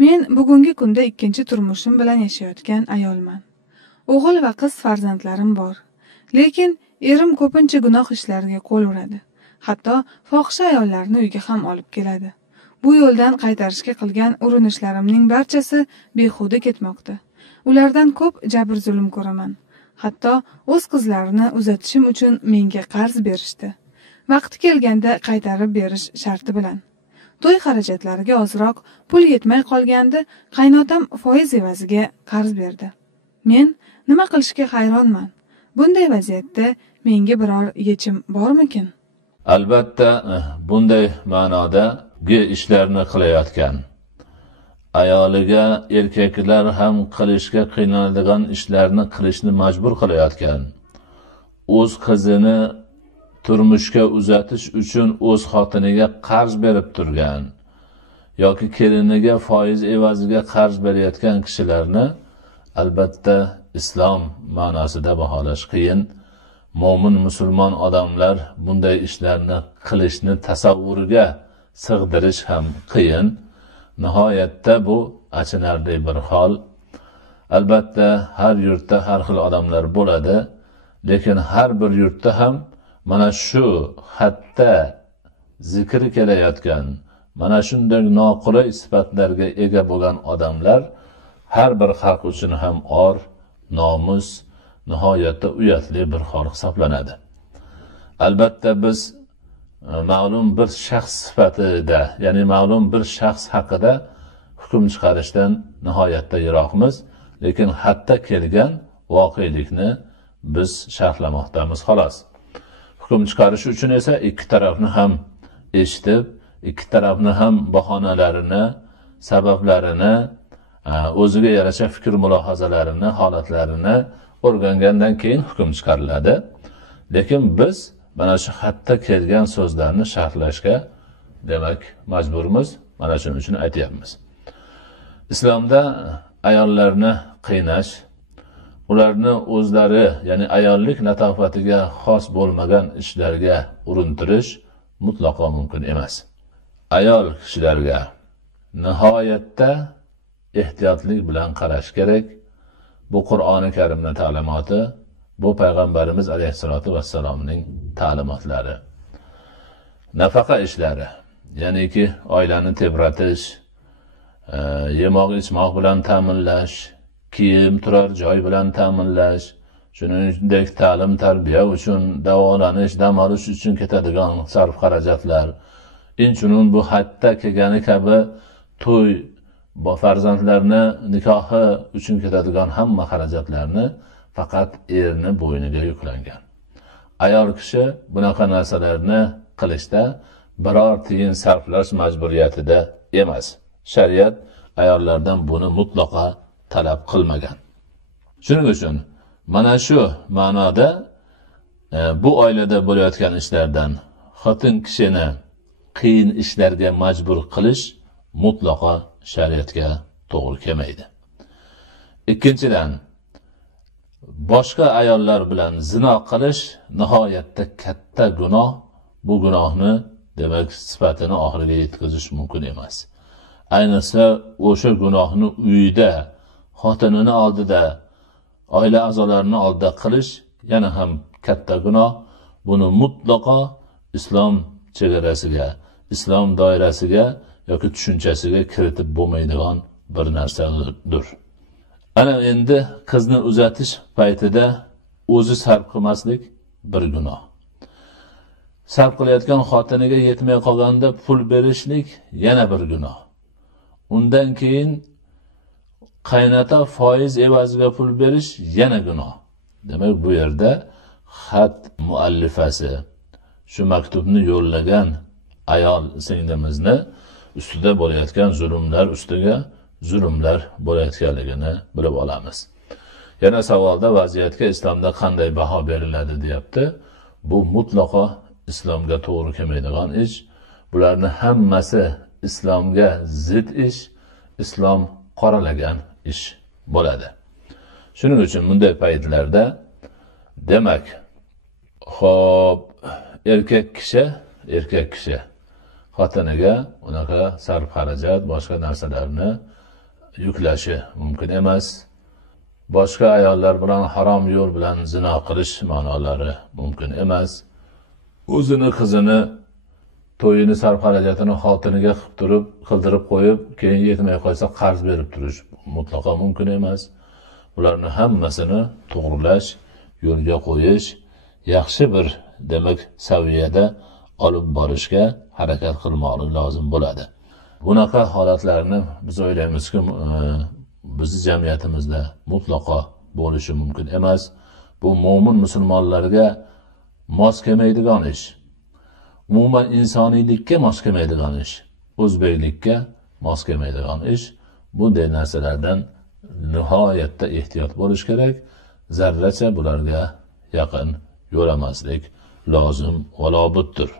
Men bugungi kunda ikkinchi turmushim bilan yashayotgan ayolman. O'g'il va qiz farzandlarim bor. Lekin erim ko'pincha gunoh ishlarga qo'l uradi. Hatto fohisha ayollarni uyga ham olib keladi. Bu yo'ldan qaytarishga qilgan urinishlarimning barchasi behuda ketmoqda. Ulardan ko'p jabr zulm ko'raman. Hatto o'z qizlarini uzatishim uchun menga qarz berishdi. Vaqti kelganda qaytarib berish sharti bilan. To'y xarajatlariga ozroq pul yetmay qolganda qaynotam foiz evaziga qarz berdi. Men nima qilishga hayronman. Bunday vaziyatda menga biror yechim bormikin? Albatta, bunday ma'noda ishlarni qilayotgan ayoliga erkaklar ham qilishga qiynaladigan ishlarni qilishni majbur qilayotgan, o'z qizini turmushga uzatish uchun o'z xotiniga qarz berib turgan yoki keliniga foiz evaziga qarz berayotgan kishilarni albatta islom ma'nosida baholash qiyin. Mo'min musulmon odamlar bunday ishlarni qilishni tasavvuriga sig'dirish ham qiyin. Nihoyatda bu achinarli bir hol. Albatta har yurtda har xil odamlar bo'ladi, lekin har bir yurtda ham mana shu hatda zikri kelayotgan, mana shunday noqulay sifatlarga ega bo'lgan odamlar har bir xalq uchun ham or, nomus, nihoyatda uyatli bir hol hisoblanadi. Albatta biz ma'lum bir shaxs sifatida, ya'ni ma'lum bir shaxs haqida hukm chiqarishdan nihoyatda yiroqmiz, lekin hatda kelgan voqelikni biz sharhlamoqdamiz xolos. Hukm chiqarish uchun esa ikki tarafni ham eshitib, ikki tarafni ham bahonalarini, sabablarini, o'ziga yarasha fikr mulohazalarini, holatlarini o'rgangandan keyin hukm chiqariladi. Lekin biz mana shu hatda kelgan so'zlarni sharhlashga demak majburmiz. Mana shuning uchun aytyapmiz. Islomda ayollarni qiynash, ularni o'zlari, ya'ni ayollik latofatiga xos bo'lmagan ishlarga urintirish mutlaqo mumkin emas. Ayol kishilarga nihoyatda ehtiyotlik bilan qarash kerak. Bu Qur'oni Karimning ta'limoti, bu payg'ambarimiz alayhisolatu vassalomning ta'limotlari. Nafaqa ishlari, ya'niki oilani tebratish, yemoq ichmoq bilan ta'minlash, kiyim turar joy bilan ta'minlash, shuningdek ta'lim tarbiya uchun, davolanish, dam olish uchun ketadigan sarf xarajatlar, inchunun bu hatda kelgani kabi to'y, farzandlarni nikohi uchun ketadigan hamma xarajatlarni faqat erni bo'yniga yuklangan. Ayol kishi bunaqa narsalarni qilishda biror tiyin sarflash majburiyatida emas. Shariat ayollardan buni mutlaqo talab qilmagan. Shuning uchun mana shu ma'noda bu oilada bo'layotgan ishlardan xotin kishini qiyin ishlarga majbur qilish mutlaqo shariatga to'g'ri kelmaydi. Ikkinchidan, boshqa ayollar bilan zino qilish nihoyatda katta gunoh. Bu gunohni demak sifatini oxiriga yetkazish mumkin emas. Ayniqsa o'sha gunohni uyda, xotinini oldida, oila a'zolarini oldida qilish yana ham katta gunoh. Buni mutlaqo islom chegarasiga, islom doirasiga yoki tushunchasiga kiritib bo'lmaydigan bir narsadir. Ana endi qizni uzatish paytida o'zi sarf qilmaslik bir gunoh. Sarf qilayotgan xotiniga yetmay qolganda pul berishlik yana bir gunoh. Undan keyin qaynota foiz evaziga pul berish yana gunoh. Demak, bu yerda xat muallifasi, shu maktubni yo'llagan ayol singlimizni ustida bo'layotgan zulmlar ustiga zulmlar bo'layotganligini bilib olamiz. Yana savolda vaziyatga islomda qanday baho beriladi deyapti. Bu mutlaqo islomga to'g'ri kelmaydigan ish. Bularni hammasi islomga zid ish, islom qoralagan ish bo'ladi. Shuning uchun bunday paytlarda demak, xo'p, erkak kishi xotiniga unaqa sarf xarajat, boshqa narsalarni yuklashi mumkin emas. Boshqa ayollar bilan harom yo'l bilan zino qilish ma'nolari mumkin emas. O'zini qizini to'yini sarxarajatini xotiniga qildirib qo'yib, keyin yetmay qolsa qarz berib turish mutlaqo mumkin emas. Ularni hammasini to'g'rilash, yo'lga qo'yish, yaxshi bir demak saviyada olib borishga harakat qilmoqni lozim bo'ladi. Bunaqa holatlarni biz o'ylaymizki, bizning jamiyatimizda mutlaqo bo'lishi mumkin emas. Bu mo'min musulmonlarga mos kelmaydigan ish. Umuman insoniylikka mos kelmaydigan ish. O'zbeklikka mos kelmaydigan ish. Bunday narsalardan nihoyatda ehtiyot bo'lish kerak. Zarracha bularga yaqin yo'lamaslik lozim va lobuddir.